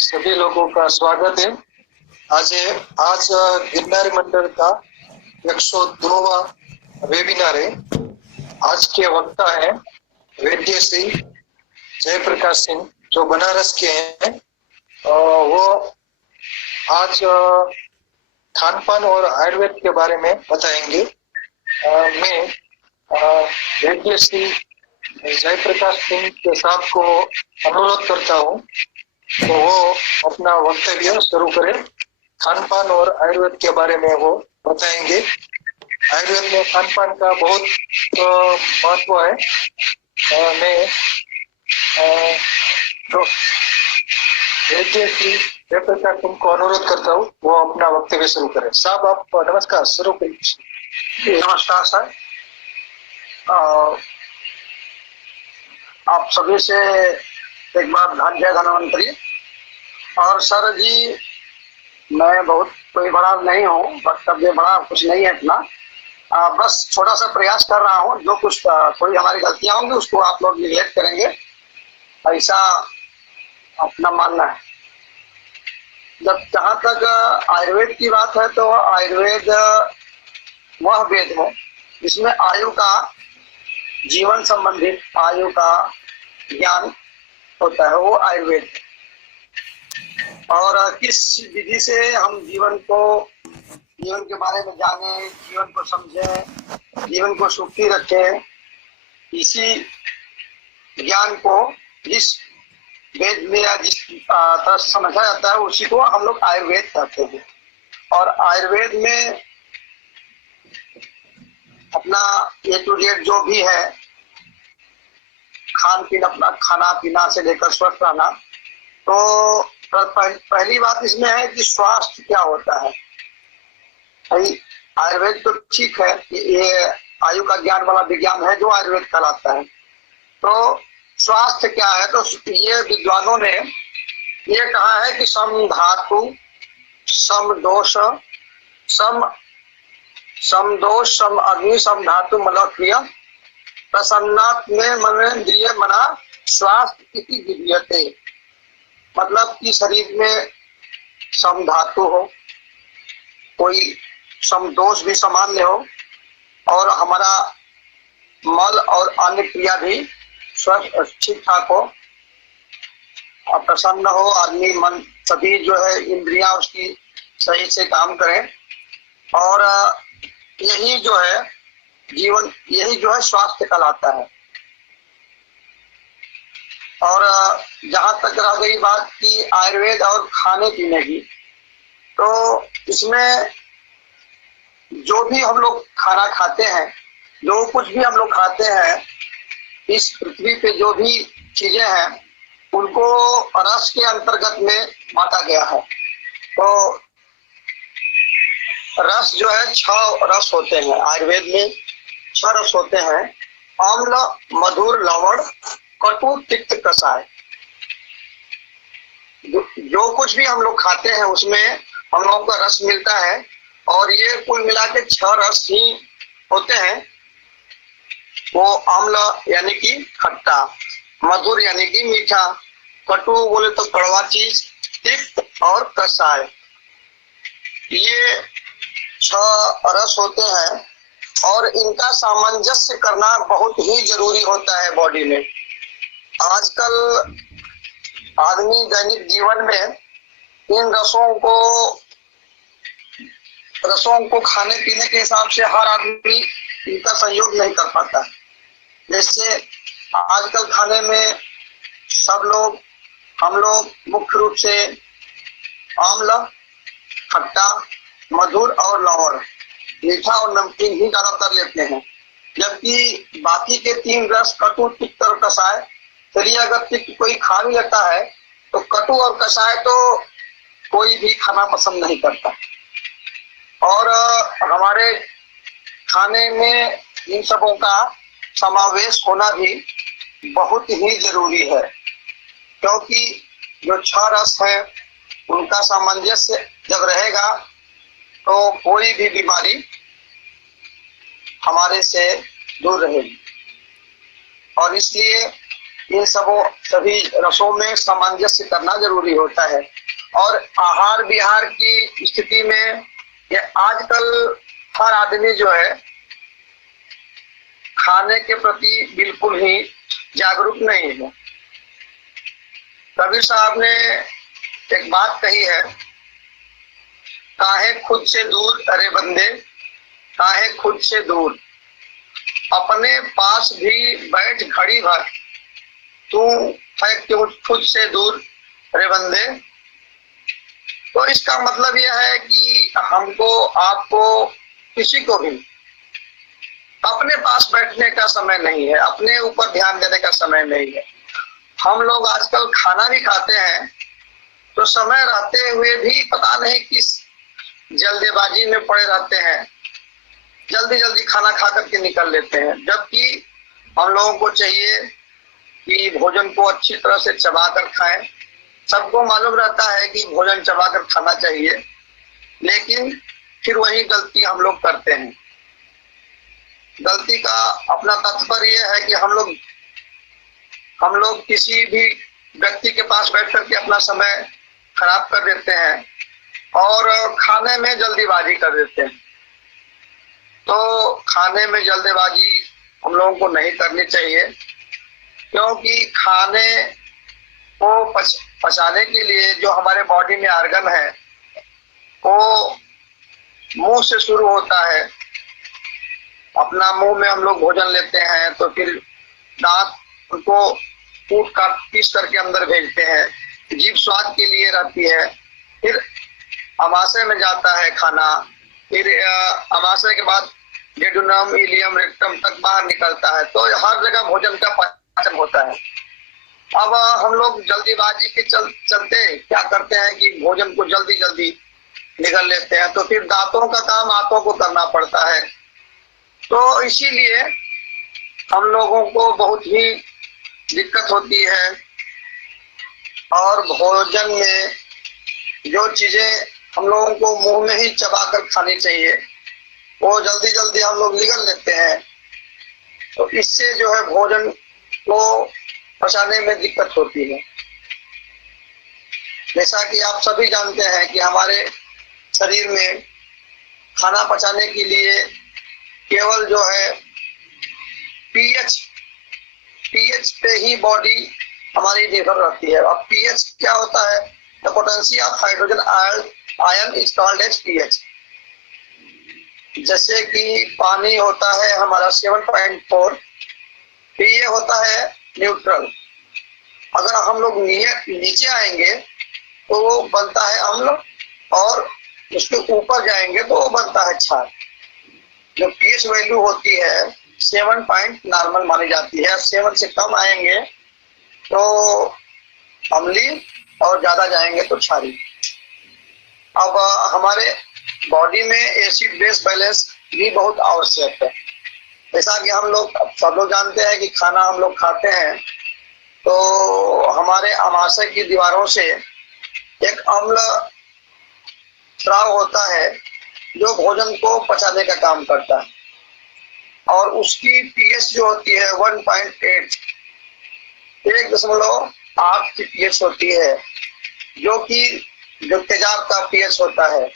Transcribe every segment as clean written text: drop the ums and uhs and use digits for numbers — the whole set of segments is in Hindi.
सभी लोगों का स्वागत है। आज गिरनारी मंडल का 102वां वेबिनार है। आज के वक्ता है वैद्य श्री जयप्रकाश सिंह जो बनारस के हैं। वो आज खान पान और आयुर्वेद के बारे में बताएंगे। मैं वैद्य श्री जयप्रकाश सिंह के साहब को अनुरोध करता हूँ तो वो अपना वक्तव्य शुरू करें। खान पान और आयुर्वेद के बारे में वो बताएंगे। आयुर्वेद में खान पान का बहुत महत्व है। मैं वैद्य श्री जयप्रकाश सिंह को अनुरोध करता हूँ वो अपना वक्तव्य शुरू करें। साहब आप नमस्कार, शुरू करिए। नमस्कार सर, आप सभी से एक बार जय धन्वंतरी। और सर जी, मैं बहुत कोई बड़ा नहीं हूँ, वक्तव्य बड़ा कुछ नहीं है इतना। बस थोड़ा सा प्रयास कर रहा हूँ। जो कुछ थोड़ी हमारी गलतियां होंगी उसको आप लोग निगलेक्ट करेंगे, ऐसा अपना मानना है। जब जहाँ तक आयुर्वेद की बात है तो आयुर्वेद वह वेद है जिसमें आयु का, जीवन संबंधित आयु का ज्ञान होता है, वो आयुर्वेद। और किस विधि से हम जीवन के बारे में जाने, जीवन को समझें, जीवन को सुखी रखें, इसी ज्ञान को जिस वेद में या जिस तरह से समझा जाता है उसी को हम लोग आयुर्वेद कहते हैं। और आयुर्वेद में अपना ए टू जेड जो भी है, खान पीना, अपना खाना पीना से लेकर स्वस्थ रहना। तो पहली बात इसमें है कि स्वास्थ्य क्या होता है। आयुर्वेद तो ठीक है कि ये आयु का ज्ञान वाला विज्ञान है जो आयुर्वेद कहलाता है। तो स्वास्थ्य क्या है, तो ये विद्वानों ने ये कहा है कि सम धातु सम दोष सम अग्नि सम धातु मलक्रिय प्रसन्नात्मे मनेन्द्रिय मना स्वास्थ्य इति विद्यते। मतलब कि शरीर में सम धातु हो, कोई सम दोष भी सामान्य हो, और हमारा मल और अन्य क्रिया भी स्वस्थ ठीक ठाक हो, और प्रसन्न हो, आदमी मन सभी जो है इंद्रियां उसकी सही से काम करें। और यही जो है जीवन, यही जो है स्वास्थ्य कहलाता है। और जहां तक रह गई बात की आयुर्वेद और खाने पीने की, तो इसमें जो भी हम लोग खाना खाते हैं, जो कुछ भी हम लोग खाते हैं, इस पृथ्वी पे जो भी चीजें हैं उनको रस के अंतर्गत में बांटा गया है। तो रस जो है 6 रस होते हैं। आयुर्वेद में 6 रस होते हैं: अम्ल, मधुर, लवण, कटु, तिक्त, कषाय। जो कुछ भी हम लोग खाते हैं उसमें हम लोगों का रस मिलता है। और ये कुल मिला के 6 रस ही होते हैं। वो अम्ल यानी कि खट्टा, मधुर यानी कि मीठा, कटु बोले तो कड़वा चीज, तिक्त और कषाय, ये 6 रस होते हैं। और इनका सामंजस्य करना बहुत ही जरूरी होता है बॉडी में। आजकल आदमी दैनिक जीवन में इन रसों को खाने पीने के हिसाब से हर आदमी इनका संयोग नहीं कर पाता। जैसे आजकल खाने में हम लोग मुख्य रूप से आम्ल, खट्टा, मधुर और लवण, मीठा और नमकीन ही ज्यादातर लेते हैं। जबकि बाकी के 3 रस कटु, तिक्त और कषाय, चलिए अगर तिक्त कोई खा भी लेता है तो कटु और कषाय तो कोई भी खाना पसंद नहीं करता। और हमारे खाने में इन सबों का समावेश होना भी बहुत ही जरूरी है, क्योंकि जो 6 रस है उनका सामंजस्य जब रहेगा तो कोई भी बीमारी हमारे से दूर रहेगी। और इसलिए इन सभी रसों में सामंजस्य करना जरूरी होता है। और आहार विहार की स्थिति में ये आजकल हर आदमी जो है खाने के प्रति बिल्कुल ही जागरूक नहीं है। कबीर साहब ने एक बात कही है, काहे खुद से दूर अरे बंदे, काहे खुद से दूर, अपने पास भी बैठ घड़ी भर, तू है क्यों खुद से दूर अरे बंदे। तो इसका मतलब यह है कि हमको, आपको, किसी को भी अपने पास बैठने का समय नहीं है, अपने ऊपर ध्यान देने का समय नहीं है। हम लोग आजकल खाना भी खाते हैं तो समय रहते हुए भी पता नहीं किस जल्दबाजी में पड़े रहते हैं, जल्दी जल्दी खाना खा करके निकल लेते हैं। जबकि हम लोगों को चाहिए कि भोजन को अच्छी तरह से चबा कर खाएं। सबको मालूम रहता है कि भोजन चबा कर खाना चाहिए, लेकिन फिर वही गलती हम लोग करते हैं। गलती का अपना तात्पर्य यह है कि हम लोग किसी भी व्यक्ति के पास बैठ करके अपना समय खराब कर देते हैं और खाने में जल्दीबाजी कर देते हैं। तो खाने में जल्दीबाजी हम लोगों को नहीं करनी चाहिए, क्योंकि खाने को पचाने के लिए जो हमारे बॉडी में आर्गन है वो मुंह से शुरू होता है। अपना मुंह में हम लोग भोजन लेते हैं तो फिर दांत को कूट काट पीस करके अंदर भेजते हैं, जीभ स्वाद के लिए रहती है, फिर अमाशय में जाता है खाना, फिर अमाशय के बाद जेडुनम, इलियम, रेक्टम तक बाहर निकलता है। तो हर जगह भोजन का पाचन होता है। अब हम लोग जल्दीबाजी के चलते क्या करते हैं कि भोजन को जल्दी जल्दी निगल लेते हैं, तो फिर दांतों का काम आंतों को करना पड़ता है। तो इसीलिए हम लोगों को बहुत ही दिक्कत होती है। और भोजन में जो चीजें हम लोगों को मुंह में ही चबा कर खानी चाहिए वो जल्दी जल्दी हम लोग निगल लेते हैं। तो इससे जो है भोजन को पचाने में दिक्कत होती है। जैसा कि आप सभी जानते हैं कि हमारे शरीर में खाना पचाने के लिए केवल जो है पीएच पे ही बॉडी हमारी निर्भर रहती है। अब पीएच क्या होता है? The potency of hydrogen ion is called as pH. जैसे कि पानी होता है हमारा 7.4, ये होता है न्यूट्रल। अगर हम लोग नीचे आएंगे तो वो बनता है अम्ल, और उसके ऊपर जाएंगे तो वो बनता है क्षार। जो पीएच वैल्यू होती है 7 नॉर्मल मानी जाती है। 7 से कम आएंगे तो अम्लीय और ज्यादा जाएंगे तो क्षारीय। अब हमारे बॉडी में एसिड बेस बैलेंस भी बहुत आवश्यक है। जैसा कि हम लोग सब लोग जानते हैं कि खाना हम लोग खाते हैं तो हमारे अमाशय की दीवारों से एक अम्ल स्राव होता है जो भोजन को पचाने का काम करता है, और उसकी पीएच जो होती है 1.8, 1.8 की पीएच होती है, जो तेजाब का पीएच होता है।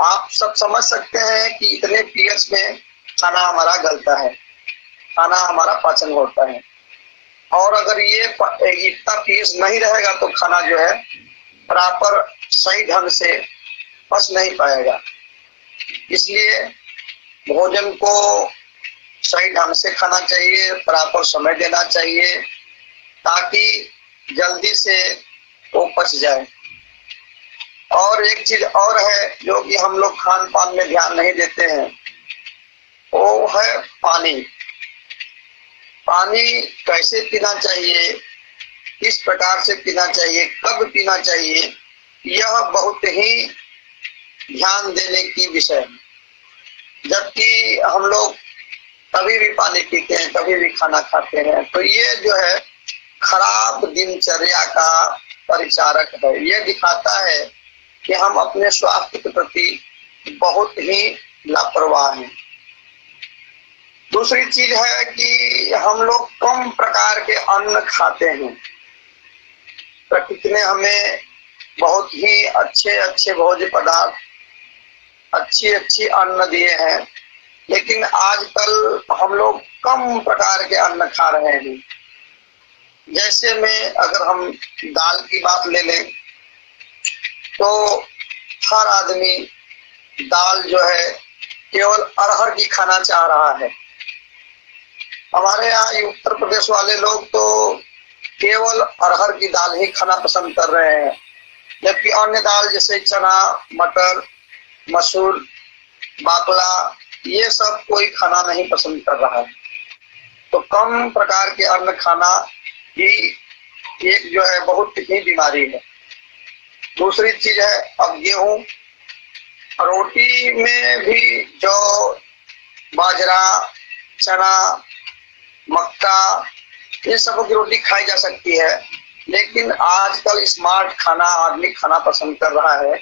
आप सब समझ सकते हैं कि इतने पीएच में खाना हमारा गलता है, खाना हमारा पाचन होता है। और अगर ये इतना पीएच नहीं रहेगा तो खाना जो है प्रॉपर सही ढंग से पच नहीं पाएगा। इसलिए भोजन को सही ढंग से खाना चाहिए, प्रॉपर समय देना चाहिए, ताकि जल्दी से वो पच जाए। और एक चीज और है जो कि हम लोग खान पान में ध्यान नहीं देते हैं, वो है पानी। पानी कैसे पीना चाहिए, किस प्रकार से पीना चाहिए, कब पीना चाहिए, यह बहुत ही ध्यान देने की विषय है। जबकि हम लोग कभी भी पानी पीते हैं, कभी भी खाना खाते हैं, तो ये जो है खराब दिनचर्या का परिचारक है। ये दिखाता है कि हम अपने स्वास्थ्य के प्रति बहुत ही लापरवाह हैं। दूसरी चीज है कि हम लोग कम प्रकार के अन्न खाते हैं। प्रकृति ने हमें बहुत ही अच्छे अच्छे भोज्य पदार्थ, अच्छी अच्छी अन्न दिए हैं, लेकिन आजकल हम लोग कम प्रकार के अन्न खा रहे हैं। जैसे में अगर हम दाल की बात ले लें तो हर आदमी दाल जो है केवल अरहर की खाना चाह रहा है। हमारे यहाँ उत्तर प्रदेश वाले लोग तो केवल अरहर की दाल ही खाना पसंद कर रहे हैं, जबकि अन्य दाल जैसे चना, मटर, मसूर, बाकला, ये सब कोई खाना नहीं पसंद कर रहा है। तो कम प्रकार के अन्न खाना ही एक जो है बहुत ही बीमारी है। दूसरी चीज है अब गेहूं, रोटी में भी जो बाजरा, चना, मक्का, ये सब की रोटी खाई जा सकती है, लेकिन आजकल स्मार्ट खाना आदमी खाना पसंद कर रहा है,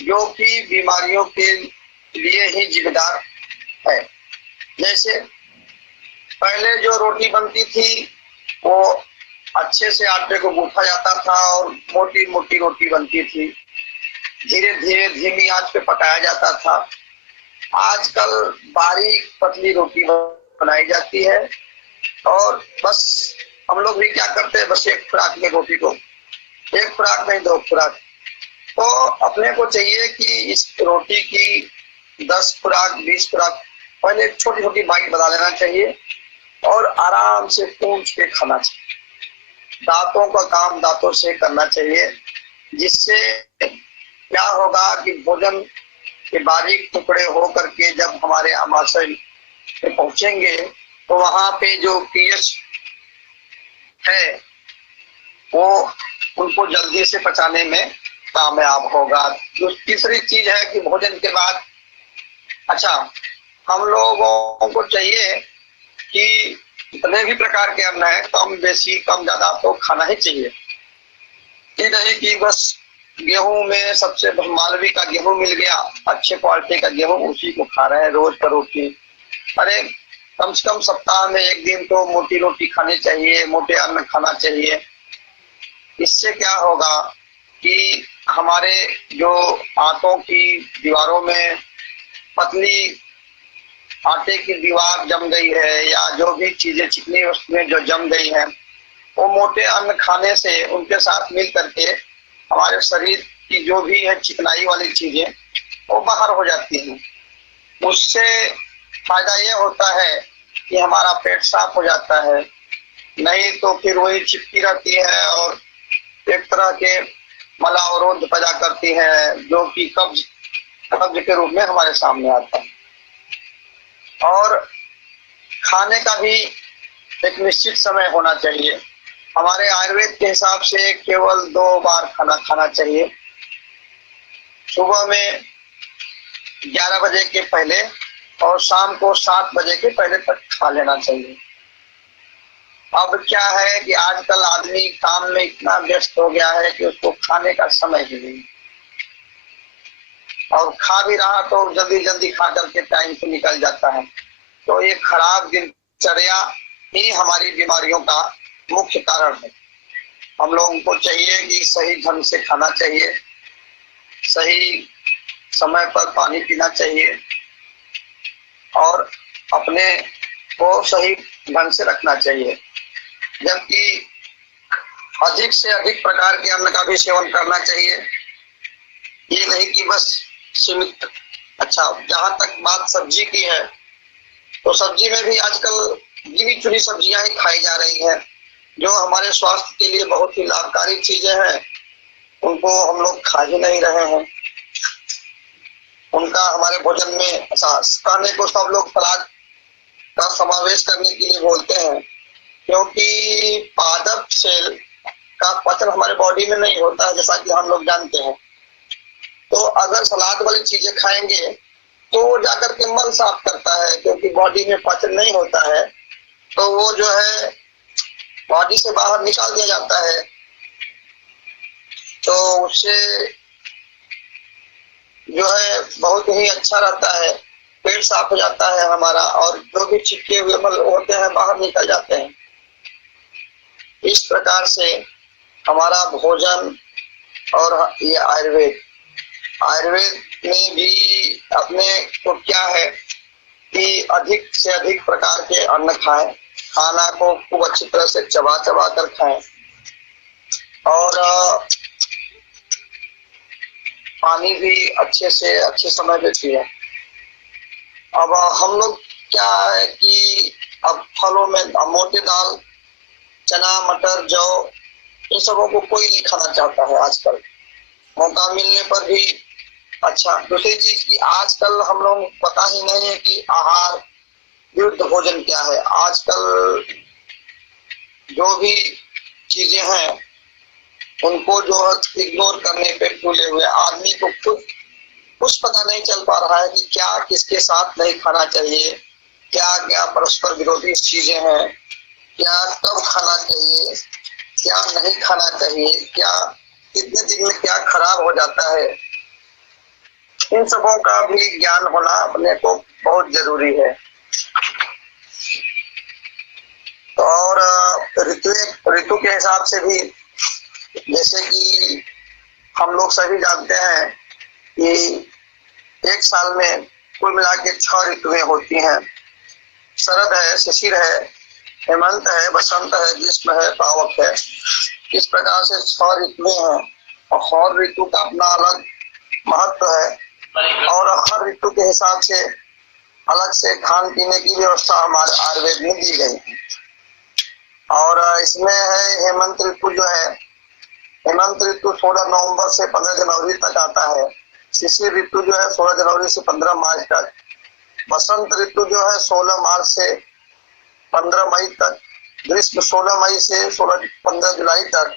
जो कि बीमारियों के लिए ही जिम्मेदार है। जैसे पहले जो रोटी बनती थी वो अच्छे से आटे को गूंथा जाता था और मोटी मोटी रोटी बनती थी, धीरे धीरे धीमी आंच पे पकाया जाता था। आजकल बारीक पतली रोटी बनाई जाती है और बस हम लोग भी क्या करते हैं, बस एक खुराक में रोटी को, एक खुराक नहीं दो खुराक। तो अपने को चाहिए कि इस रोटी की 10 खुराक 20 खुराक पहले छोटी छोटी बाइट बना लेना चाहिए और आराम से पूंछ के खाना चाहिए। दांतों का काम दांतों से करना चाहिए, जिससे क्या होगा कि भोजन के बारीक टुकड़े हो करके जब हमारे आमाशय में पहुंचेंगे तो वहां पे जो पीएच है वो उनको जल्दी से पचाने में कामयाब होगा। तीसरी चीज है कि भोजन के बाद अच्छा हम लोगों को चाहिए कि जितने भी प्रकार के अन्न है कम बेसी कम ज्यादा तो खाना ही चाहिए। ये नहीं कि बस गेहूं में सबसे मालवी का गेहूं मिल गया, अच्छे क्वालिटी का गेहूं, उसी को खा रहे हैं रोज का रोटी। अरे कम से कम सप्ताह में एक दिन तो मोटी रोटी खानी चाहिए, मोटे अन्न खाना चाहिए। इससे क्या होगा कि हमारे जो आंतों की दीवारों में पतली आटे की दीवार जम गई है या जो भी चीजें चिकनी उसमें जो जम गई है, वो मोटे अन्न खाने से उनके साथ मिल करके हमारे शरीर की जो भी है चिकनाई वाली चीजें वो बाहर हो जाती हैं। उससे फायदा ये होता है कि हमारा पेट साफ हो जाता है, नहीं तो फिर वही चिपकी रहती है और एक तरह के मलावरोध पैदा करती है, जो कि कब्ज के रूप में हमारे सामने आता है। और खाने का भी एक निश्चित समय होना चाहिए। हमारे आयुर्वेद के हिसाब से केवल 2 बार खाना खाना चाहिए, सुबह में 11 बजे के पहले और शाम को 7 बजे के पहले तक खा लेना चाहिए। अब क्या है कि आजकल आदमी काम में इतना व्यस्त हो गया है कि उसको खाने का समय ही नहीं, और खा भी रहा तो जल्दी जल्दी खा करके टाइम से निकल जाता है। तो ये खराब दिनचर्या ही हमारी बीमारियों का मुख्य कारण है। हम लोगों को चाहिए कि सही ढंग से खाना चाहिए, सही समय पर पानी पीना चाहिए और अपने को सही ढंग से रखना चाहिए, जबकि अधिक से अधिक प्रकार के अन्न का भी सेवन करना चाहिए। ये नहीं कि बस सीमित। अच्छा, जहां तक बात सब्जी की है तो सब्जी में भी आजकल गिनी चुनी सब्जियां ही खाई जा रही हैं, जो हमारे स्वास्थ्य के लिए बहुत ही लाभकारी चीजें हैं, उनको हम लोग खा ही नहीं रहे हैं। उनका हमारे भोजन में खाने को सब लोग सलाद का समावेश करने के लिए बोलते हैं, क्योंकि पादप सेल का पचन हमारे बॉडी में नहीं होता है, जैसा कि हम लोग जानते हैं। तो अगर सलाद वाली चीजें खाएंगे तो वो जाकर के मल साफ करता है, क्योंकि बॉडी में पचन नहीं होता है तो वो जो है बॉडी से बाहर निकाल दिया जाता है। तो उससे जो है बहुत ही अच्छा रहता है पेट साफ हो जाता है हमारा, और जो भी चिपके हुए मल होते हैं बाहर निकल जाते हैं। इस प्रकार से हमारा भोजन और ये आयुर्वेद में भी अपने को क्या है कि अधिक से अधिक प्रकार के अन्न खाएं, खाना को खूब अच्छी तरह से चबा चबा कर खाएं, और पानी भी अच्छे से अच्छे समय पे पिए। अब हम लोग क्या है कि अब फलों में मोटे दाल, चना, मटर, जौ, इन सबों को कोई नहीं खाना चाहता है आजकल, मौका मिलने पर भी। अच्छा, दूसरी चीज की आजकल हम लोग पता ही नहीं है कि आहार युक्त भोजन क्या है। आजकल जो भी चीजें हैं उनको जो है इग्नोर करने पे तुले हुए आदमी को खुद कुछ पता नहीं चल पा रहा है कि क्या किसके साथ नहीं खाना चाहिए, क्या क्या परस्पर विरोधी चीजें हैं, क्या कब खाना चाहिए, क्या नहीं खाना चाहिए, क्या कितने दिन में क्या खराब हो जाता है। इन सबों का भी ज्ञान होना अपने को बहुत जरूरी है। और ऋतु के हिसाब से भी, जैसे कि हम लोग सभी जानते हैं कि एक साल में कुल मिला के 6 ऋतुएं होती हैं। शरद है, शिशिर है, हेमंत है, बसंत है, ग्रीष्म है, पावक है। इस प्रकार से 6 ऋतुएं हैं और हर ऋतु का अपना अलग महत्व है, और हर ऋतु के हिसाब से अलग से खान पीने की व्यवस्था हमारे आयुर्वेद में दी गई है। और इसमें है हेमंत ऋतु जो है, हेमंत ऋतु 16 नवंबर से 15 जनवरी तक आता है। शिशिर ऋतु जो है 16 जनवरी से 15 मार्च तक। बसंत ऋतु जो है 16 मार्च से 15 मई तक। ग्रीष्म 16 मई से 15 जुलाई तक।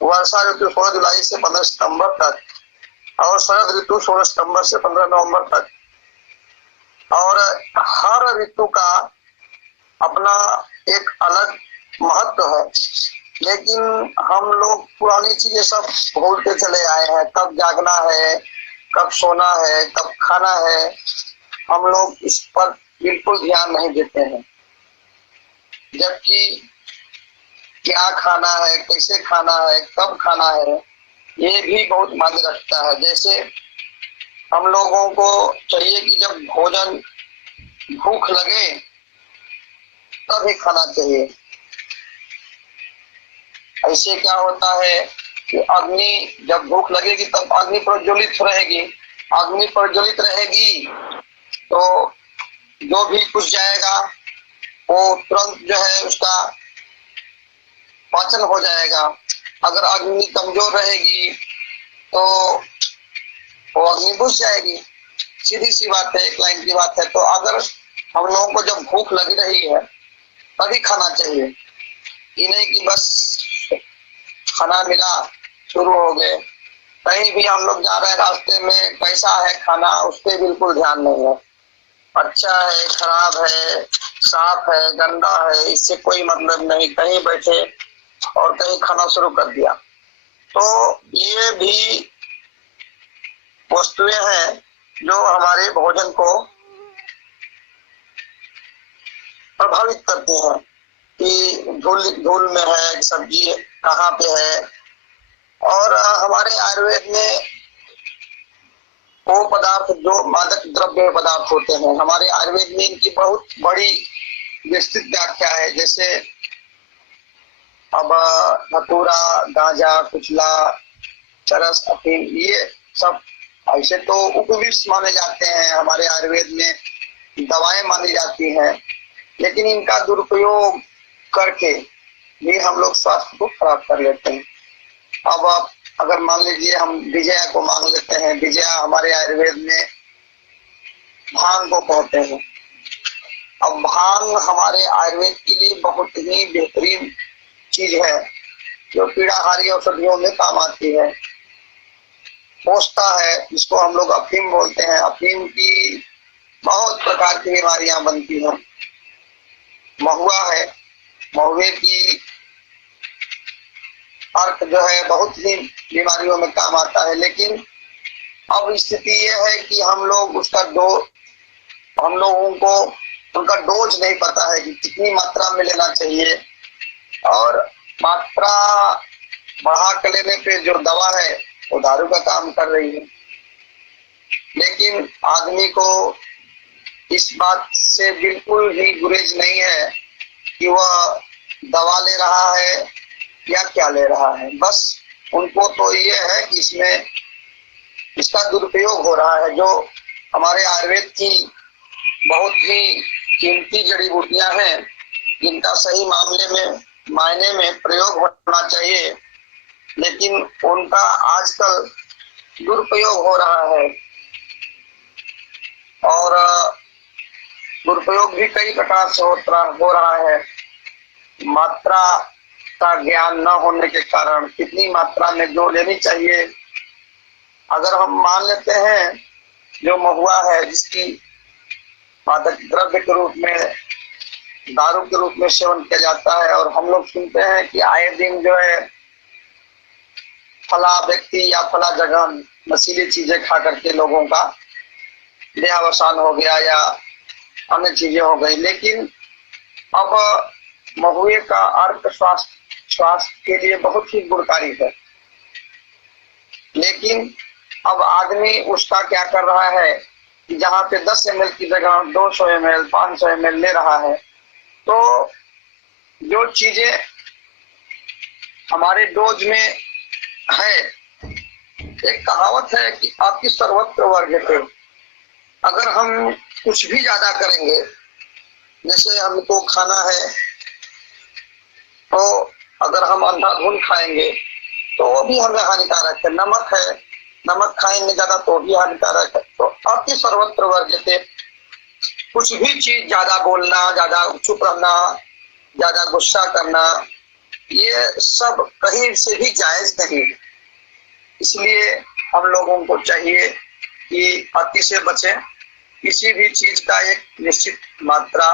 वर्षा ऋतु 16 जुलाई से 15 सितंबर तक, और शरद ऋतु 16 सितंबर से 15 नवंबर तक। और हर ऋतु का अपना एक अलग महत्व है, लेकिन हम लोग पुरानी चीजें सब भूलते चले आए हैं। कब जागना है, कब सोना है, कब खाना है, हम लोग इस पर बिल्कुल ध्यान नहीं देते हैं। जबकि क्या खाना है, कैसे खाना है, कब खाना है, ये भी बहुत मायने रखता है। जैसे हम लोगों को चाहिए कि जब भोजन भूख लगे तभी खाना चाहिए। ऐसे क्या होता है कि अग्नि जब भूख लगेगी तब अग्नि प्रज्वलित रहेगी, अग्नि प्रज्वलित रहेगी तो जो भी कुछ जाएगा वो तुरंत जो है उसका पाचन हो जाएगा। अगर अग्नि कमजोर रहेगी तो वो अग्नि बुझ जाएगी। सीधी सी बात है, एक लाइन की बात है। तो अगर हम लोगों को जब भूख लगी रही है तभी खाना चाहिए, ये नहीं कि बस खाना मिला शुरू हो गए। कहीं भी हम लोग जा रहे हैं, रास्ते में कैसा है खाना उस पर बिल्कुल ध्यान नहीं है। अच्छा है, खराब है, साफ है, गंदा है, इससे कोई मतलब नहीं। कहीं बैठे और कहीं खाना शुरू कर दिया। तो ये भी वस्तुएं हैं जो हमारे भोजन को प्रभावित करती हैं कि धूल में है, सब्जी कहाँ पे है। और हमारे आयुर्वेद में वो पदार्थ जो मादक द्रव्य पदार्थ होते हैं, हमारे आयुर्वेद में इनकी बहुत बड़ी विस्तृत व्याख्या है। जैसे अब धतूरा, गांजा, कुचला, चरस, अफीम, ये सब ऐसे तो उपविष्ट माने जाते हैं, हमारे आयुर्वेद में दवाएं मानी जाती हैं, लेकिन इनका दुरुपयोग करके भी हम लोग स्वास्थ्य को खराब कर लेते हैं। अब आप अगर मान लीजिए हम विजया को मान लेते हैं, विजया हमारे आयुर्वेद में भांग को कहते हैं। अब भांग हमारे आयुर्वेद के लिए बहुत ही बेहतरीन चीज है जो पीड़ाहारी औषधियों में काम आती है। पोस्ता है जिसको हम लोग अफीम बोलते हैं, अफीम की बहुत प्रकार की बीमारियां बनती हैं। महुआ है, महुए की अर्क जो है बहुत ही बीमारियों में काम आता है। लेकिन अब स्थिति यह है कि हम लोग उसका हम लोगों को उनका डोज नहीं पता है कि कितनी मात्रा में लेना चाहिए, और मात्रा बढ़ा कर लेने पे जो दवा है वो दारू का काम कर रही है। लेकिन आदमी को इस बात से बिल्कुल ही गुरेज नहीं है कि वह दवा ले रहा है या क्या ले रहा है। बस उनको तो ये है कि इसमें इसका दुरुपयोग हो रहा है। जो हमारे आयुर्वेद की बहुत ही कीमती जड़ी बूटियां हैं, जिनका सही मायने में प्रयोग होना चाहिए, लेकिन उनका आजकल दुरुपयोग हो रहा है। और दुरुपयोग भी कई प्रकार से हो रहा है। मात्रा का ज्ञान न होने के कारण कितनी मात्रा में जो लेनी चाहिए, अगर हम मान लेते हैं जो महुआ है जिसकी मादक द्रव्य के रूप में, दारू के रूप में सेवन किया जाता है, और हम लोग सुनते हैं कि आए दिन जो है फला व्यक्ति या फला जगह नशीली चीजें खा करके लोगों का देहावसान हो गया या अन्य चीजें हो गई। लेकिन अब महुए का अर्क स्वास्थ्य के लिए बहुत ही गुणकारी है, लेकिन अब आदमी उसका क्या कर रहा है कि जहाँ पे 10 ml की जगह 200 ml 500 ml ले रहा है। तो जो चीजें हमारे डोज में है, एक कहावत है कि आपकी सर्वत्र वर्ज्यते। अगर हम कुछ भी ज्यादा करेंगे, जैसे हमको खाना है तो अगर हम अंधाधुंध खाएंगे तो वो भी हमें हानिकारक है। नमक है, नमक खाएंगे ज्यादा तो भी हानिकारक है। तो आपकी सर्वत्र वर्ज्यते। कुछ भी चीज ज्यादा बोलना, ज्यादा चुप रहना, ज्यादा गुस्सा करना, ये सब कहीं से भी जायज नहीं है। इसलिए हम लोगों को चाहिए कि अति से बचें। किसी भी चीज का एक निश्चित मात्रा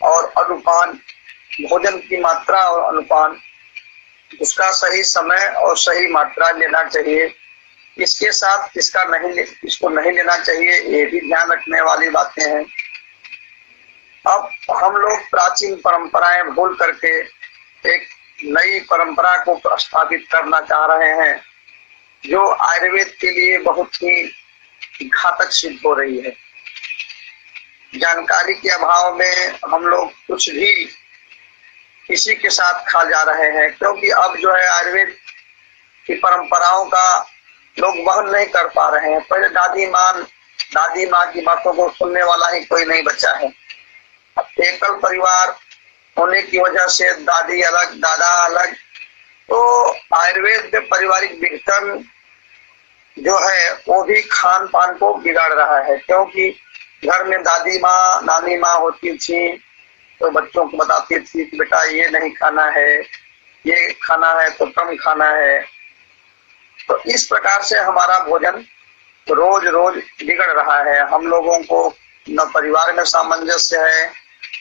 और अनुपान, भोजन की मात्रा और अनुपान, उसका सही समय और सही मात्रा लेना चाहिए। इसके साथ इसको नहीं लेना चाहिए, ये भी ध्यान रखने वाली बातें हैं। अब हम लोग प्राचीन परंपराएं भूल करके एक नई परंपरा को स्थापित करना चाह रहे हैं, जो आयुर्वेद के लिए बहुत ही घातक सिद्ध हो रही है। जानकारी के अभाव में हम लोग कुछ भी इसी के साथ खा जा रहे हैं, क्योंकि अब जो है आयुर्वेद की परंपराओं का लोग वहन नहीं कर पा रहे हैं। पहले दादी माँ की बातों को सुनने वाला ही कोई नहीं बचा है। एकल परिवार होने की वजह से दादी अलग, दादा अलग, तो आयुर्वेद में पारिवारिक विघटन जो है वो भी खान पान को बिगाड़ रहा है। क्योंकि घर में दादी माँ, नानी माँ होती थी तो बच्चों को बताती थी कि बेटा ये नहीं खाना है, ये खाना है तो कम खाना है। तो इस प्रकार से हमारा भोजन रोज रोज बिगड़ रहा है। हम लोगों को न परिवार में सामंजस्य है,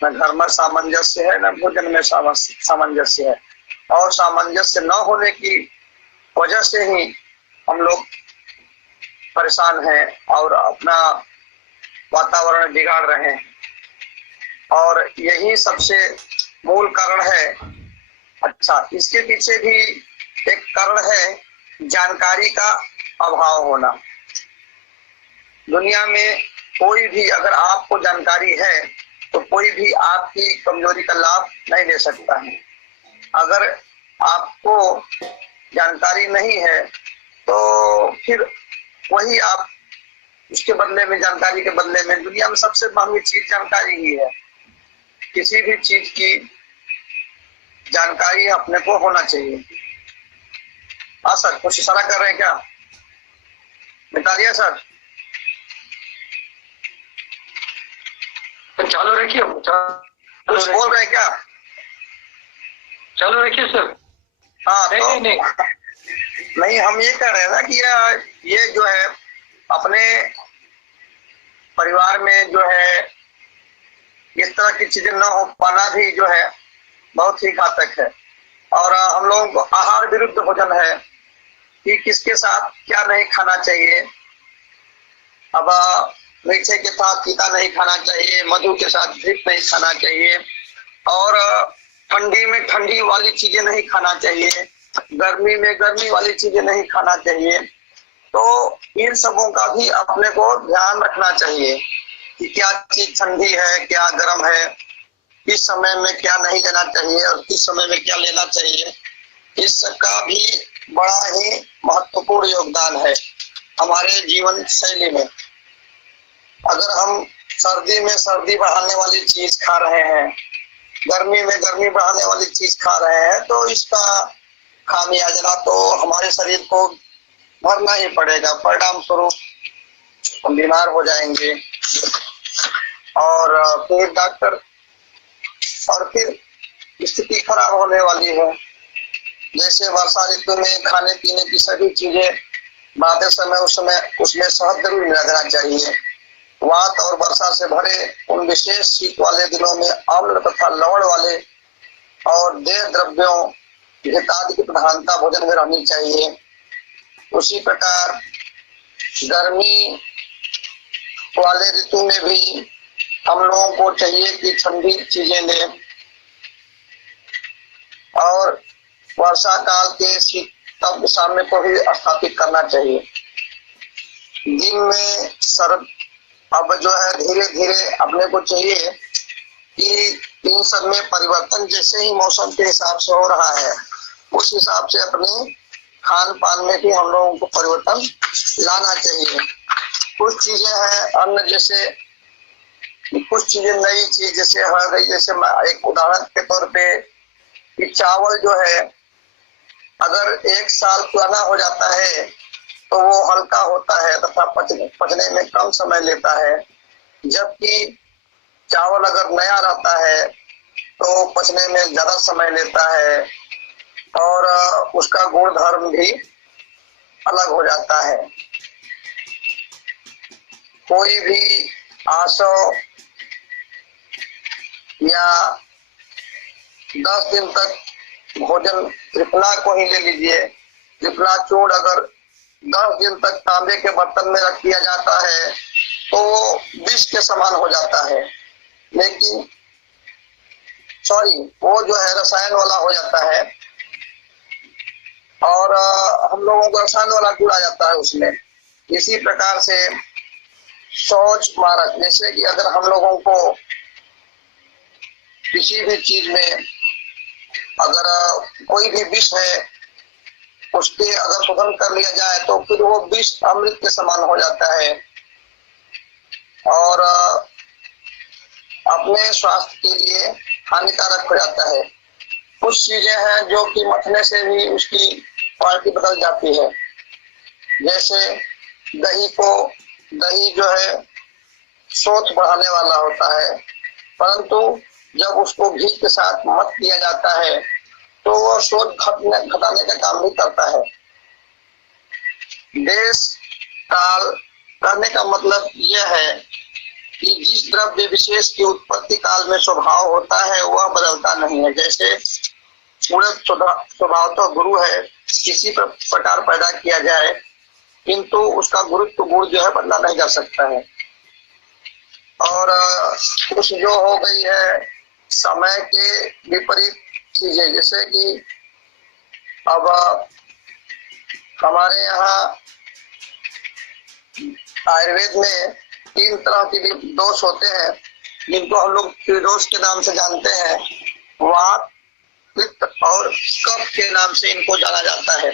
न घर में सामंजस्य है, न भोजन में सामंजस्य है। और सामंजस्य न होने की वजह से ही हम लोग परेशान हैं और अपना वातावरण बिगाड़ रहे हैं। और यही सबसे मूल कारण है। अच्छा, इसके पीछे भी एक कारण है जानकारी का अभाव होना। दुनिया में कोई भी, अगर आपको जानकारी है तो कोई भी आपकी कमजोरी का लाभ नहीं ले सकता है। अगर आपको जानकारी नहीं है तो फिर वही आप उसके बदले में, जानकारी के बदले में, दुनिया में सबसे महंगी चीज जानकारी ही है। किसी भी चीज की जानकारी अपने को होना चाहिए। हाँ सर, कुछ इशारा कर रहे हैं क्या? बता दिया सर? चालू रखिए, कुछ बोल रहे हैं क्या? चालू रखिए सर। हाँ, नहीं, नहीं, हम ये कह रहे हैं ना कि ये जो है अपने परिवार में जो है इस तरह की चीजें न हो पाना भी जो है बहुत ही घातक है। और हम लोगों को आहार विरुद्ध भोजन है कि किसके साथ क्या नहीं खाना चाहिए। अब मीठे के साथ फीका नहीं खाना चाहिए, मधु के साथ घृत नहीं खाना चाहिए, और ठंडी में ठंडी वाली चीजें नहीं खाना चाहिए, गर्मी में गर्मी वाली चीजें नहीं खाना चाहिए। तो इन सबों का भी अपने को ध्यान रखना चाहिए कि क्या चीज ठंडी है, क्या गर्म है, किस समय में क्या नहीं लेना चाहिए और किस समय में क्या लेना चाहिए। इस सबका भी बड़ा ही महत्वपूर्ण योगदान है हमारे जीवन शैली में। अगर हम सर्दी में सर्दी बढ़ाने वाली चीज खा रहे हैं, गर्मी में गर्मी बढ़ाने वाली चीज खा रहे हैं, तो इसका खामियाजा तो हमारे शरीर को भरना ही पड़ेगा। परिणाम स्वरूप हम बीमार हो जाएंगे और फिर डॉक्टर, और फिर स्थिति खराब होने वाली है। जैसे वर्षा ऋतु में खाने पीने की सभी चीजें बाते समय उसमें शहद जरूर मिला देना चाहिए। वात और वर्षा से भरे उन विशेष शीत वाले दिनों में अम्ल तथा लवण वाले और देह द्रव्यों घृतादि की प्रधानता भोजन में रहनी चाहिए। उसी प्रकार गर्मी वाले ऋतु में भी हम लोगों को चाहिए कि ठंडी चीजें लें, और वर्षा काल के शीतल सामने को भी स्थापित करना चाहिए। दिन में सर्द अब जो है धीरे धीरे अपने को चाहिए कि इन सब में परिवर्तन जैसे ही मौसम के हिसाब से हो रहा है, उस हिसाब से अपने खान पान में भी हम लोगों को परिवर्तन लाना चाहिए। कुछ चीजें हैं अन्न, जैसे कुछ चीजें नई चीज जैसे हो गई, जैसे एक उदाहरण के तौर पे कि चावल जो है अगर 1 साल पुराना हो जाता है तो वो हल्का होता है तथा पचने में कम समय लेता है, जबकि चावल अगर नया रहता है तो पचने में ज्यादा समय लेता है और उसका गुण धर्म भी अलग हो जाता है। कोई भी आसव या 10 दिन तक भोजन त्रिफला को ही ले लीजिए। त्रिफला चूर्ण अगर 10 दिन तक तांबे के बर्तन में रख दिया जाता है तो वो विष के समान हो जाता है, लेकिन वो जो है रसायन वाला हो जाता है और हम लोगों को रसायन वाला गुड़ आ जाता है उसमें। इसी प्रकार से शौच मारक, जैसे कि अगर हम लोगों को किसी भी चीज में अगर कोई भी विष है उसके अगर शोधन कर लिया जाए तो फिर वो विष अमृत के समान हो जाता है और अपने स्वास्थ्य के लिए हानिकारक हो जाता है। कुछ चीजें हैं जो कि मथने से भी उसकी क्वालिटी बदल जाती है। जैसे दही जो है सोच बढ़ाने वाला होता है, परंतु जब उसको घी के साथ मत दिया जाता है तो वो शोध घटाने का काम भी करता है। देश काल करने का मतलब यह है कि जिस द्रव्य विशेष की उत्पत्ति काल में स्वभाव होता है वह बदलता नहीं है। जैसे सूरज स्वभाव तो गुरु है, किसी प्रकार पैदा किया जाए किंतु उसका गुरुत्व गुण जो है बदला नहीं जा सकता है। और कुछ जो हो गई है समय के विपरीत चीजें, जैसे कि अब हमारे यहाँ आयुर्वेद में 3 तरह के दोष होते हैं जिनको हम लोग त्रिदोष के नाम से जानते हैं। वात, पित्त और कफ के नाम से इनको जाना जाता है।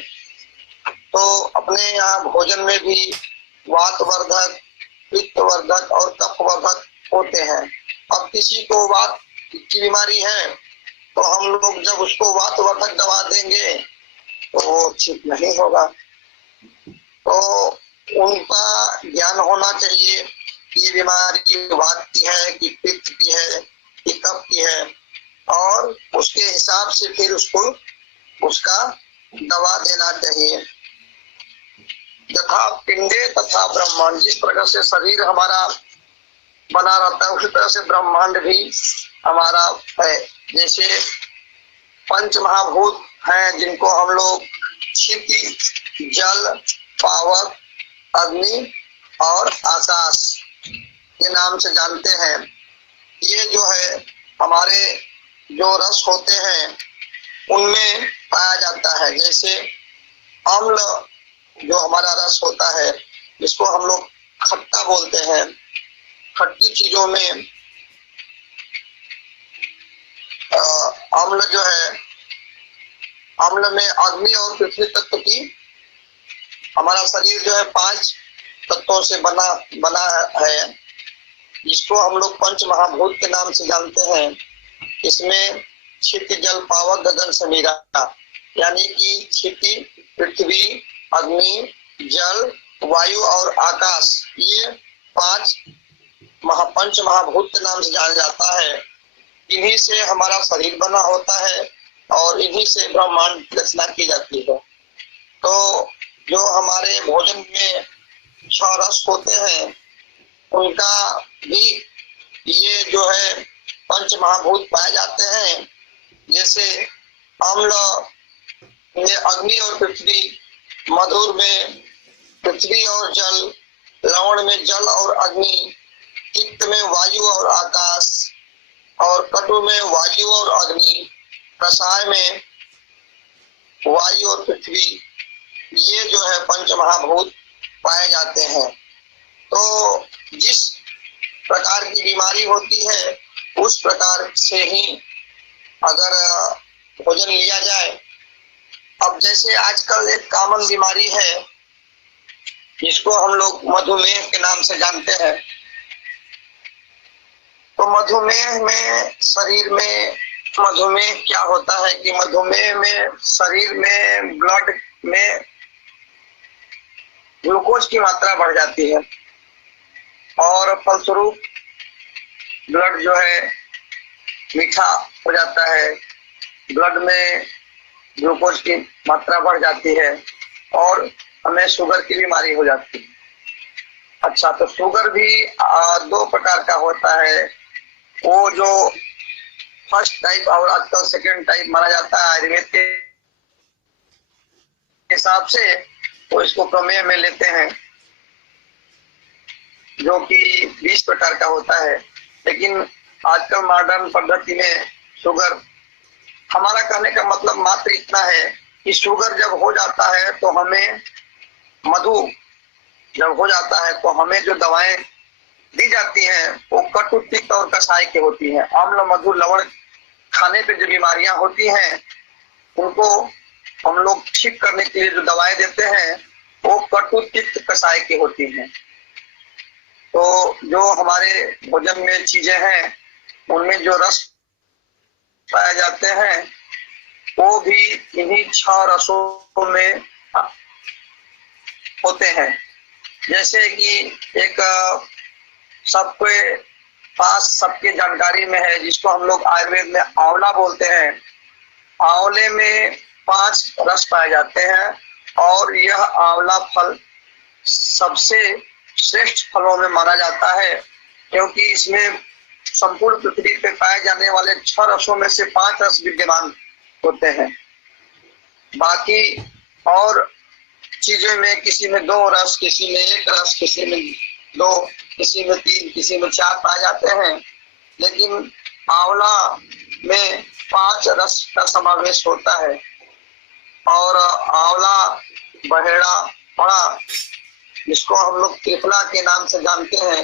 तो अपने यहाँ भोजन में भी वातवर्धक, पित्तवर्धक और कफवर्धक होते हैं। अब किसी को वात की बीमारी है तो हम लोग जब उसको वातवर्धक दवा देंगे तो वो ठीक नहीं होगा। तो उनका ज्ञान होना चाहिए कि ये बीमारी वात की है कि पित्त की है कि कफ की है, और उसके हिसाब से फिर उसको उसका दवा देना चाहिए। यथा पिंडे तथा ब्रह्मांड, जिस प्रकार से शरीर हमारा बना रहता है उसी तरह से ब्रह्मांड भी हमारा है। जैसे 5 महाभूत हैं जिनको हम लोग क्षिति, जल, पावक, अग्नि और आकाश के नाम से जानते हैं। ये जो है हमारे जो रस होते हैं उनमें पाया जाता है। जैसे अम्ल जो हमारा रस होता है, जिसको हम लोग खट्टा बोलते हैं, खट्टी चीजों में अम्ल जो है, अम्ल में अग्नि और पृथ्वी तत्व की, हमारा शरीर जो है 5 तत्वों से बना है, जिसको हम लोग पंच महाभूत के नाम से जानते हैं। इसमें क्षिति, जल, पावक, गगन, समीरा, यानी कि क्षिति पृथ्वी, अग्नि, जल, वायु और आकाश, ये 5 पंच महाभूत के नाम से जाना जाता है। इन्हीं से हमारा शरीर बना होता है और इन्हीं से ब्रह्मांड की रचना की जाती है। तो जो हमारे भोजन में 6 रस होते हैं, उनका भी ये जो है पंच महाभूत पाए जाते हैं। जैसे अम्ल में अग्नि और पृथ्वी, मधुर में पृथ्वी और जल, लवण में जल और अग्नि, तिक्त में वायु और आकाश, और कटु में वायु और अग्नि, कषाय में वायु और पृथ्वी, ये जो है पंच महाभूत पाए जाते हैं। तो जिस प्रकार की बीमारी होती है उस प्रकार से ही अगर भोजन लिया जाए। अब जैसे आजकल एक कॉमन बीमारी है जिसको हम लोग मधुमेह के नाम से जानते हैं। तो मधुमेह में शरीर में, मधुमेह क्या होता है कि मधुमेह में शरीर में ब्लड में ग्लूकोज की मात्रा बढ़ जाती है और फलस्वरूप ब्लड जो है मीठा हो जाता है, ब्लड में ग्लूकोज की मात्रा बढ़ जाती है और हमें शुगर की बीमारी हो जाती है। अच्छा, तो शुगर भी 2 प्रकार का होता है। वो जो फर्स्ट टाइप और आजकल सेकेंड टाइप माना जाता है आयुर्वेद के हिसाब से, वो इसको प्रमेय में लेते हैं, जो कि 20 प्रकार का होता है। लेकिन आजकल मॉडर्न पद्धति में शुगर, हमारा कहने का मतलब मात्र इतना है कि शुगर जब हो जाता है तो हमें, मधु जब हो जाता है तो हमें जो दवाएं दी जाती हैं वो कटु, तिक्त और कषाय की होती हैं। अम्ल, मधु, लवण खाने पे जो बीमारियां होती हैं उनको हम लोग ठीक करने के लिए जो दवाएं देते हैं वो कटु, तिक्त, कषाय की होती हैं। तो जो हमारे भोजन में चीजें हैं उनमें जो रस पाए जाते हैं वो भी इन्हीं 6 रसों में होते हैं। जैसे कि एक सबके पास, सबके जानकारी में है, जिसको हम लोग आयुर्वेद में आंवला बोलते हैं। आंवले में 5 रस पाए जाते हैं और यह आंवला फल सबसे श्रेष्ठ फलों में माना जाता है, क्योंकि इसमें संपूर्ण पृथ्वी पे पाए जाने वाले 6 रसों में से 5 रस विद्यमान होते हैं। बाकी और चीजों में किसी में 2 रस, किसी में 1 रस, किसी में 2, किसी में 3, किसी में 4 पाए जाते हैं। लेकिन आंवला में 5 रस का समावेश होता है। और आंवला, बहेड़ा, पड़ा, जिसको हम लोग त्रिफला के नाम से जानते हैं,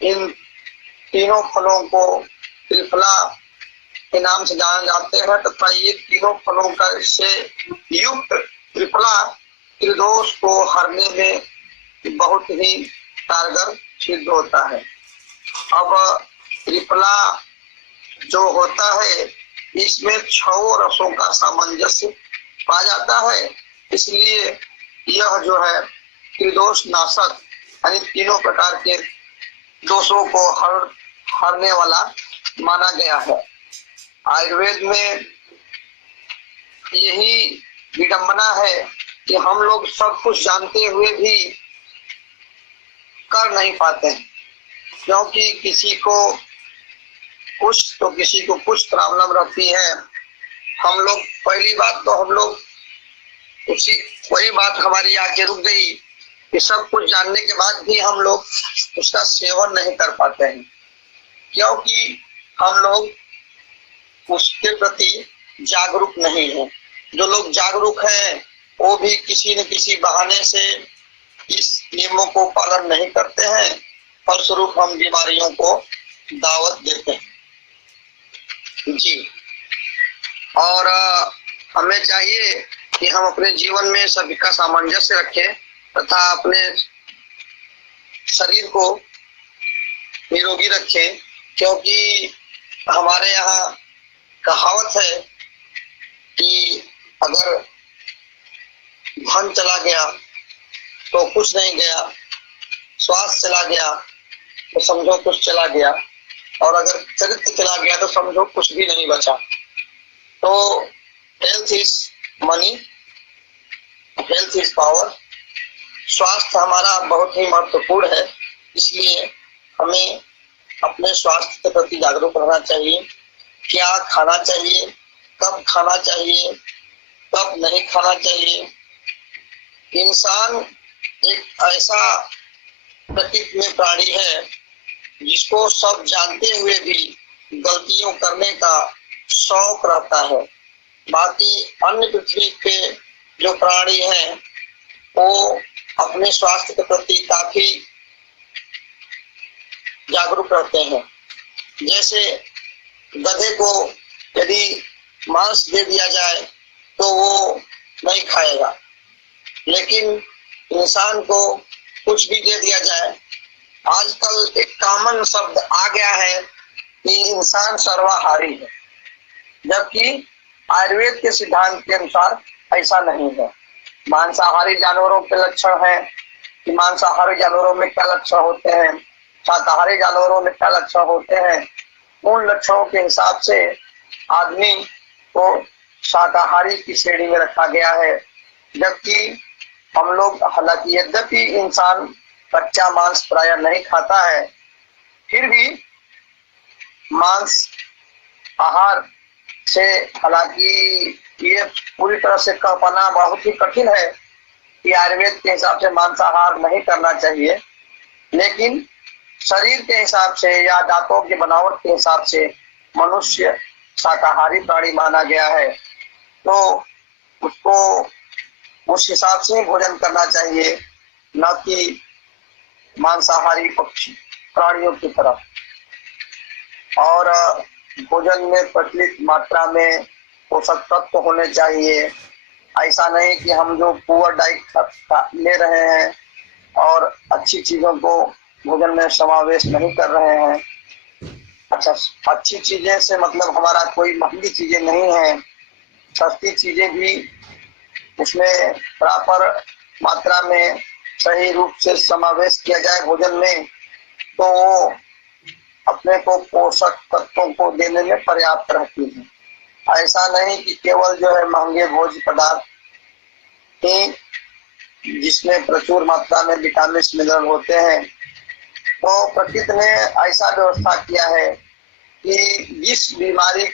इन तीनों फलों को त्रिफला के नाम से जाने जाते हैं तथा ये तीनों फलों का से युक्त त्रिफला त्रिदोष को हरने में बहुत ही कारगर सिद्ध होता है। अब त्रिफला जो होता है इसमें 6 रसों का सामंजस्य पाया जाता है, इसलिए यह जो है त्रिदोष नाशक, यानी तीनों प्रकार के दोषों को हरने वाला माना गया है। आयुर्वेद में यही विडंबना है कि हम लोग सब कुछ जानते हुए भी कर नहीं पाते हैं, क्योंकि किसी को कुछ तो किसी को कुछ प्रॉब्लम रहती है। हम लोग, पहली बात तो हम लोग वही बात हमारी आके रुक गई ये सब कुछ जानने के बाद भी हम लोग उसका सेवन नहीं कर पाते हैं, क्योंकि हम लोग उसके प्रति जागरूक नहीं हैं। जो लोग जागरूक हैं वो भी किसी न किसी बहाने से इस नियमों को पालन नहीं करते हैं, फलस्वरूप हम बीमारियों को दावत देते हैं जी। और हमें चाहिए कि हम अपने जीवन में सभी का सामंजस्य रखें तथा अपने शरीर को निरोगी रखें, क्योंकि हमारे यहाँ कहावत है कि अगर धन चला गया तो कुछ नहीं गया, स्वास्थ्य चला गया तो समझो कुछ चला गया, और अगर चरित्र चला गया तो समझो कुछ भी नहीं बचा। तो health is money, health is power. स्वास्थ्य हमारा बहुत ही महत्वपूर्ण है, इसलिए हमें अपने स्वास्थ्य के प्रति जागरूक रहना चाहिए। क्या खाना चाहिए, कब खाना चाहिए, कब नहीं खाना चाहिए। इंसान एक ऐसा प्रकृति में प्राणी है जिसको सब जानते हुए भी गलतियों करने का शौक रहता है। बाकी अन्य पृथ्वी पे जो प्राणी हैं वो अपने स्वास्थ्य के प्रति काफी जागरूक रहते हैं। जैसे गधे को यदि मांस दे दिया जाए तो वो नहीं खाएगा, लेकिन इंसान को कुछ भी दे दिया जाए। आजकल एक कॉमन शब्द आ गया है कि इंसान सर्वाहारी है, जबकि आयुर्वेद के सिद्धांत के अनुसार ऐसा नहीं है। मांसाहारी जानवरों के लक्षण हैं कि मांसाहारी जानवरों में क्या लक्षण होते हैं, शाकाहारी जानवरों में क्या लक्षण होते हैं। उन लक्षणों के हिसाब से आदमी को शाकाहारी की श्रेणी में रखा गया है, जबकि हम लोग, हालांकि यद्यपि इंसान कच्चा मांस प्रायः नहीं खाता है, फिर भी मांस आहार से, हालांकि ये पूरी तरह से कह पाना बहुत ही कठिन है कि आयुर्वेद के हिसाब से मांसाहार नहीं करना चाहिए, लेकिन शरीर के हिसाब से या दांतों की बनावट के हिसाब से मनुष्य शाकाहारी प्राणी माना गया है, तो उसको उस हिसाब से भोजन करना चाहिए, न कि मांसाहारी पक्षी प्राणियों की तरह। और भोजन में प्रचलित मात्रा में पोषक तत्व होने चाहिए। ऐसा नहीं कि हम जो पुअर डाइट ले रहे हैं और अच्छी चीजों को भोजन में समावेश नहीं कर रहे हैं। अच्छा, अच्छी चीजें से मतलब हमारा कोई महंगी चीजें नहीं है, सस्ती चीजें भी उसमें प्रॉपर मात्रा में सही रूप से समावेश किया जाए भोजन में, तो वो अपने को पोषक तत्वों को देने में पर्याप्त रहती है। ऐसा नहीं कि केवल जो है महंगे भोज्य पदार्थ ही जिसमें प्रचुर मात्रा में विटामिन मिनरल होते हैं। तो प्रकृति ने ऐसा व्यवस्था किया है कि जिस बीमारी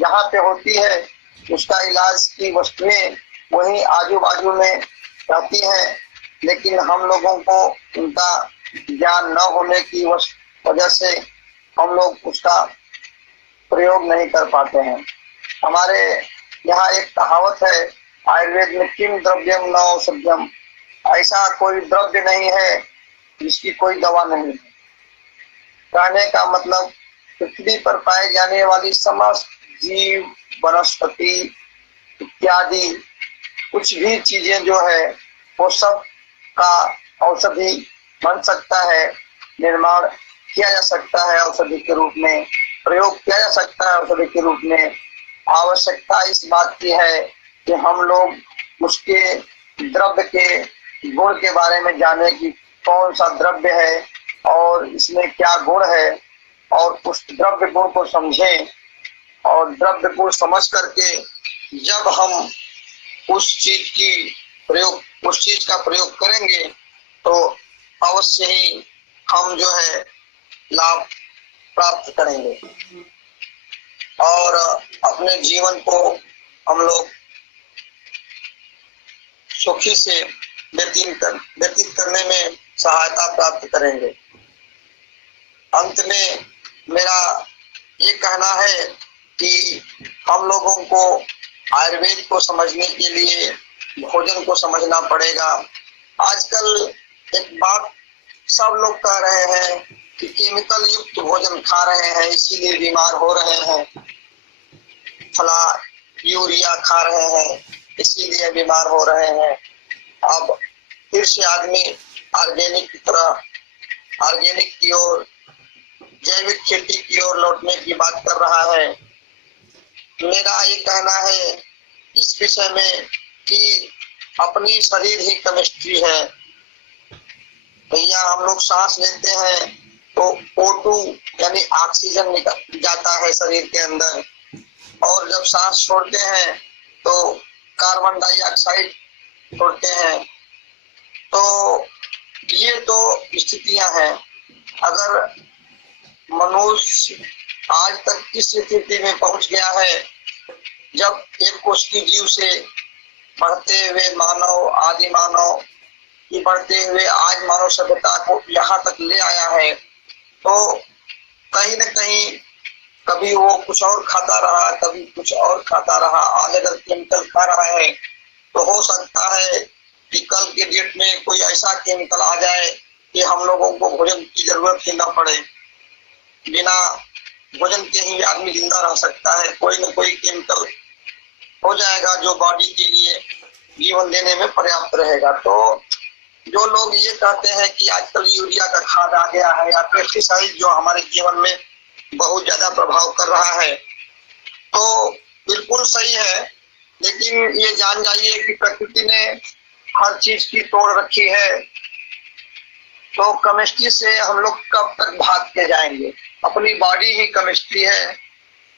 जहाँ पे होती है उसका इलाज की वस्तुएं वहीं आजू बाजू में रहती हैं, लेकिन हम लोगों को उनका ज्ञान न होने की वजह से हम लोग उसका प्रयोग नहीं कर पाते हैं। हमारे यहाँ एक कहावत है आयुर्वेद में, किम द्रव्यम न औषध्यम, ऐसा कोई द्रव्य नहीं है जिसकी कोई दवा नहीं है। कहने का मतलब पृथ्वी पर पाए जाने वाली समस्त जीव, वनस्पति इत्यादि कुछ भी चीजें जो है वो सब का औषधि बन सकता है, निर्माण किया जा सकता है औषधि के रूप में, प्रयोग किया जा सकता है औषधि के रूप में। आवश्यकता इस बात की है कि हम लोग उसके द्रव्य के गुण के बारे में जाने कि कौन सा द्रव्य है और इसमें क्या गुण है, और उस द्रव्य गुण को समझें, और द्रव्य गुण समझ करके जब हम उस चीज का प्रयोग करेंगे तो अवश्य ही हम जो है लाभ प्राप्त करेंगे और अपने जीवन को हम लोग सुखी से व्यतीत करने में सहायता प्राप्त करेंगे। अंत में मेरा ये कहना है कि हम लोगों को आयुर्वेद को समझने के लिए भोजन को समझना पड़ेगा। आजकल एक बात सब लोग कह रहे हैं कि केमिकल युक्त भोजन खा रहे हैं इसीलिए बीमार हो रहे हैं, फला यूरिया खा रहे हैं इसीलिए बीमार हो रहे हैं। अब फिर से आदमी ऑर्गेनिक की तरह, ऑर्गेनिक की ओर, जैविक खेती की ओर लौटने की बात कर रहा है। मेरा ये कहना है इस विषय में कि अपनी शरीर ही केमिस्ट्री है। भैया हम लोग सांस लेते हैं तो O2 यानी ऑक्सीजन निकल जाता है शरीर के अंदर, और जब सांस छोड़ते हैं तो कार्बन डाइऑक्साइड छोड़ते हैं। तो ये तो स्थितियां हैं। अगर मनुष्य आज तक किस स्थिति में पहुंच गया है, जब एक कोटि जीव से बढ़ते हुए मानव, आदि मानव की बढ़ते हुए आज मानव सभ्यता को यहाँ तक ले आया है, तो कहीं न कहीं कभी वो कुछ और खाता रहा, कभी कुछ और खाता रहा। आज अगर केमिकल खा रहा है तो हो सकता है कि कल के डेट में कोई ऐसा केमिकल आ जाए कि हम लोगों को भोजन की जरूरत ही न पड़े। बिना भोजन के ही आदमी जिंदा रह सकता है। कोई न कोई केमिकल हो जाएगा जो बॉडी के लिए जीवन देने में पर्याप्त रहेगा। तो जो लोग ये कहते हैं कि आजकल यूरिया का खाद आ गया है या पेस्टिसाइड जो हमारे जीवन में बहुत ज्यादा प्रभाव कर रहा है, तो बिल्कुल सही है, लेकिन ये जान जाइए कि प्रकृति ने हर चीज की तोड़ रखी है। तो केमिस्ट्री से हम लोग कब तक भाग के जाएंगे? अपनी बॉडी ही केमिस्ट्री है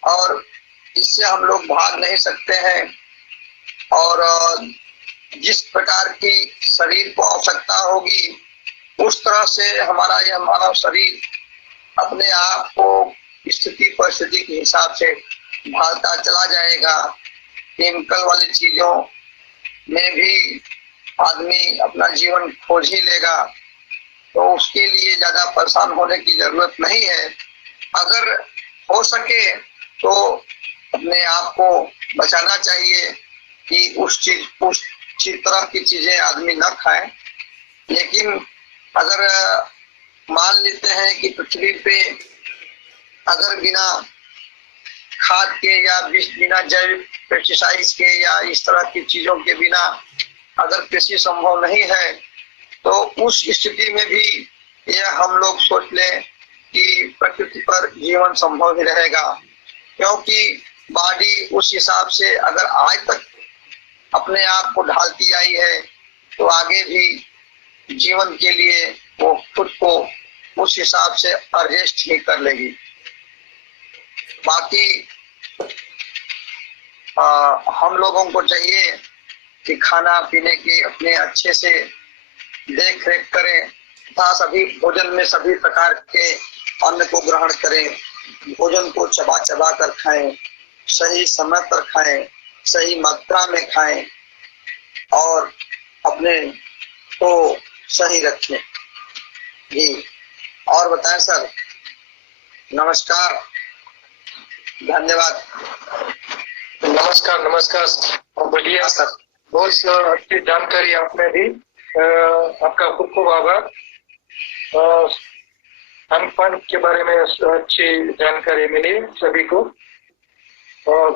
और इससे हम लोग भाग नहीं सकते हैं। और जिस प्रकार की शरीर को आवश्यकता होगी उस तरह से हमारा यह मानव शरीर अपने आप को स्थिति परिस्थिति के हिसाब से भागता चला जाएगा। केमिकल वाली चीजों में भी आदमी अपना जीवन खोज ही लेगा, तो उसके लिए ज्यादा परेशान होने की जरूरत नहीं है। अगर हो सके तो अपने आप को बचाना चाहिए कि उस तरह की चीजें आदमी न खाए। लेकिन अगर मान लेते हैं कि पृथ्वी पे अगर बिना खाद के या बिना जैविक पेस्टिसाइड्स के या इस तरह की चीजों के बिना अगर कृषि संभव नहीं है, तो उस स्थिति में भी यह हम लोग सोच लें कि प्रकृति पर जीवन संभव ही रहेगा। क्योंकि बॉडी उस हिसाब से अगर आज तक अपने आप को ढालती आई है, तो आगे भी जीवन के लिए वो खुद को उस हिसाब से एडजस्ट ही कर लेगी। बाकी हम लोगों को चाहिए कि खाना पीने की अपने अच्छे से देख रेख करें तथा सभी भोजन में सभी प्रकार के अन्न को ग्रहण करें। भोजन को चबा चबा कर खाएं, सही समय पर खाएं, सही मात्रा में खाएं और अपने को सही रखें। जी और बताएं सर। नमस्कार, धन्यवाद। नमस्कार नमस्कार, बढ़िया सर, बहुत अच्छी जानकारी आपने दी। आपका खूब खूब आभार। खान पान के बारे में अच्छी जानकारी मिली सभी को।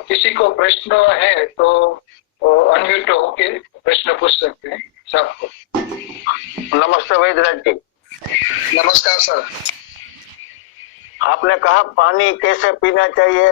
किसी को प्रश्न है तो अनम्यूट होके प्रश्न पूछ सकते हैं साहब को। नमस्ते वैद्यराज जी। नमस्कार सर। आपने कहा पानी कैसे पीना चाहिए